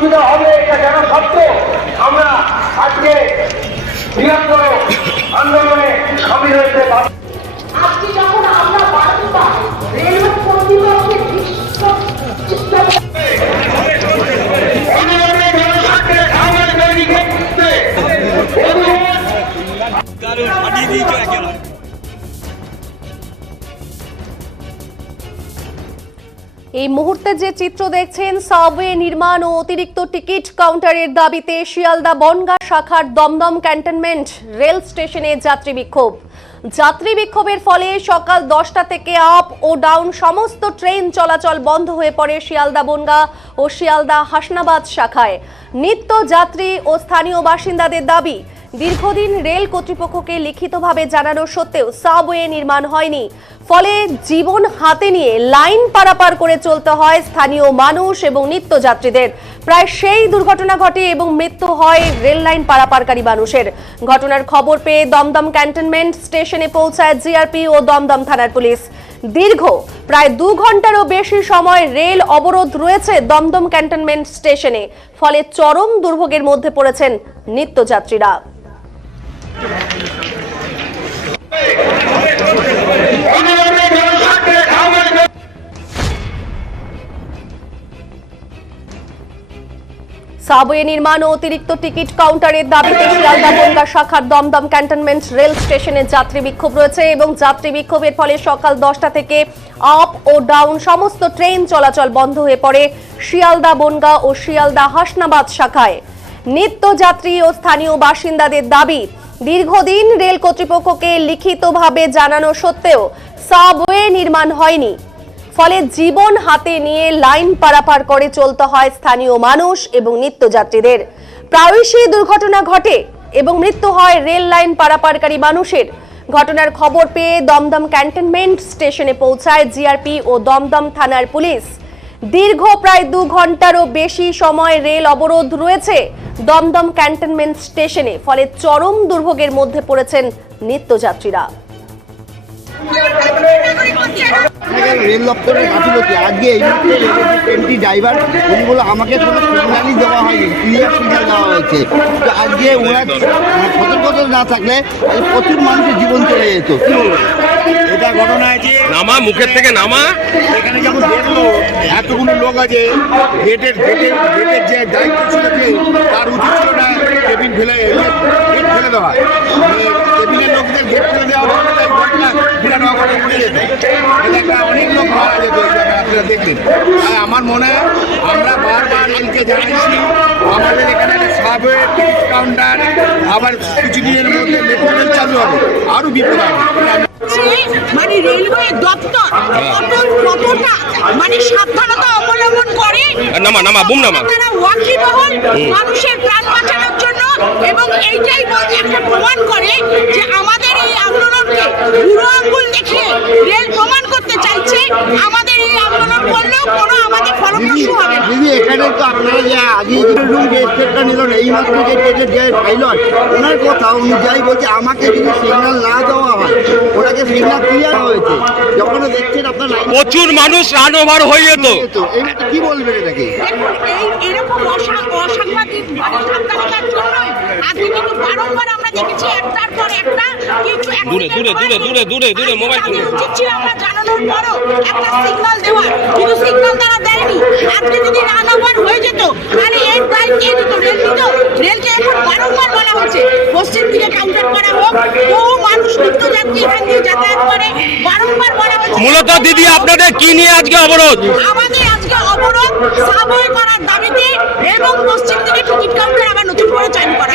অসুবিধা হবে এটা জানা সত্ত্বেও আমরা আজকে বৃহত্তর আন্দোলনে সামিল হতে পারি। আজকে যখন আমরা বার্তা রেলওয়ে কর্তৃপক্ষের এই মুহূর্তে যে চিত্র দেখছেন, সাবওয়ে নির্মাণ ও অতিরিক্ত টিকিট কাউন্টারের দাবিতে শিয়ালদা বনগাঁ শাখার দমদম ক্যান্টনমেন্ট রেল স্টেশনে যাত্রী বিক্ষোভ। যাত্রী বিক্ষোভের ফলে সকাল 10টা থেকে আপ ও ডাউন সমস্ত ট্রেন চলাচল বন্ধ হয়ে পড়ে শিয়ালদা বনগাঁ ও শিয়ালদা হাসনাবাদ শাখায়। নিত্য যাত্রী ও স্থানীয় বাসিন্দাদের দাবি, দীর্ঘদিন রেল কর্তৃপক্ষকে লিখিতভাবে জানানো সত্ত্বেও সাবওয়ে নির্মাণ হয়নি, ফলে জীবন হাতে নিয়ে লাইন পারাপার করে চলতে হয় স্থানীয় মানুষ এবং নিত্যযাত্রীদের। প্রায় সেই দুর্ঘটনা ঘটে এবং মৃত্যু হয় রেল লাইন পারাপারকারী মানুষের। ঘটনার খবর পেয়ে দমদম ক্যান্টনমেন্ট স্টেশনে পৌঁছায় জিআরপি ও দমদম থানার পুলিশ। দীর্ঘ প্রায় 2 ঘন্টারও বেশি সময় রেল অবরোধ রয়েছে দমদম ক্যান্টনমেন্ট স্টেশনে, ফলে চরম দুর্ভোগের মধ্যে পড়েছেন নিত্যযাত্রীরা। সাবওয়ে নির্মাণ ও অতিরিক্ত টিকিট কাউন্টারের দাবিতে শিয়ালদা বনগাঁ শাখার দমদম ক্যান্টনমেন্ট রেল স্টেশনে যাত্রী বিক্ষোভ রয়েছে এবং যাত্রী বিক্ষোভের ফলে সকাল 10টা থেকে আপ ও ডাউন সমস্ত ট্রেন চলাচল বন্ধ হয়ে পড়ে শিয়ালদা বনগাঁ ও শিয়ালদা হাসনাবাদ শাখায়। নিত্যযাত্রী ও স্থানীয় বাসিন্দাদের দাবি, দীর্ঘদিন রেল কর্তৃপক্ষকে লিখিতভাবে জানানো সত্ত্বেও সাবওয়ে নির্মাণ হয়নি, ফলে জীবন হাতে নিয়ে লাইন পারাপার করে চলতে হয় স্থানীয় মানুষ এবং নিত্যযাত্রীদের। প্রায়শই দুর্ঘটনা ঘটে এবং মৃত্যু হয় রেল লাইন পারাপারকারী মানুষের। ঘটনার খবর পেয়ে দমদম ক্যান্টনমেন্ট স্টেশনে পৌঁছায় জিআরপি ও দমদম থানার পুলিশ। দীর্ঘ প্রায় 2 ঘন্টারও বেশি সময় রেল অবরোধ রয়েছে দমদম ক্যান্টনমেন্ট স্টেশনে, ফলে চরম দুর্ভোগের মধ্যে পড়েছেন নিত্যযাত্রীরা। রেল দপ্তরের গাফিলতি। আজকে এই মুহূর্তে ট্রেনটি ড্রাইভার উনি বলে আমাকে কোনো সিগন্যালই দেওয়া হয়নি, ক্লিয়ার সিগন্যাল দেওয়া হয়েছে। তো আজকে ওরা সতর্কতা না থাকলে প্রচুর মানুষের জীবন চলে যেত। কি বলবো, এটা ঘটনা আছে নামা, মুখের থেকে নামা। এখানে যখন দেখলো এতগুলো লোক আছে, গেটের যে দায়িত্ব ছিল যে তার উচিত ছিল না কেবিন ফেলে গেট ফেলে দেওয়া, কেবিনের লোকদের গেট ফেলে দেওয়া হবে, তাই ঘটনা বিরাট অঘটন ঘটে যেত। এটা অনেক লোক মারা যেত। আপনারা দেখলেন। তাই আমার মনে হয় আমরা বারবার রেলকে জানাইছি আমাদের এখানে সাবওয়ে টিকিট কাউন্টার, আবার কিছুদিনের মধ্যে মেট্রো রেল চালু হবে, আরও বিপদ হবে। মানে রেলওয়ে দপ্তর কতটা মানে সাবধানতা অবলম্বন করে তারা ওয়াকিবহল মানুষের প্রাণ বাঁচানোর জন্য, এবং এইটাই একটা প্রমাণ করে যে আমাদের এই আন্দোলনকে বুড়ো আঙ্গুল দেখে রেল প্রমাণ করতে চাইছে আমাদের এই আন্দোলন করলেও কোনো আমাদের ফলপ্রসূ হবে না। দিদি এখানে তো আপনারা যে আগে যে স্টেটটা নিল না, এই মাত্র যে ট্রেনের যে পাইলট ওনার কথা অনুযায়ী বলছে আমাকে যদি সিগন্যাল না দেওয়া হয়, ওনাকে সিগন্যাল ক্লিয়ার হয়েছে। যখন দেখছেন আপনার প্রচুর মানুষ রান ওভার হয়ে যেত। এই মুহূর্তে কি বলবেন এটাকে? এরকম অসাংবাদিক সাবধানতার জন্য আজকে কিন্তু বারংবার আমরা দেখেছি একটার পর একটা কিছু দূরে মোবাইল উচিত ছিল আমরা জানানোর পরও একটা সিগন্যাল দেওয়ার, কিন্তু সিগন্যাল তারা দেয়নি। আজকে যদি রান ওভার হয়ে যেত তাহলে এর দায় কে দিত? রেল দিত। রেলকে এখন বারংবার বলা হচ্ছে পশ্চিম দিকে কাউন্টার করা হোক, বহু মানুষ নিত্যযাত্রী এখান দিয়ে যাতায়াত করে, বারংবার বলা হচ্ছে। মূলত দিদি আপনাদের কি নিয়ে আজকে অবরোধ? আমাদের আজকে অবরোধ সাবওয়ে করার দাবিতে এবং পশ্চিম দিকে টিকিট কাউন্টার আবার নতুন করে চালু করা।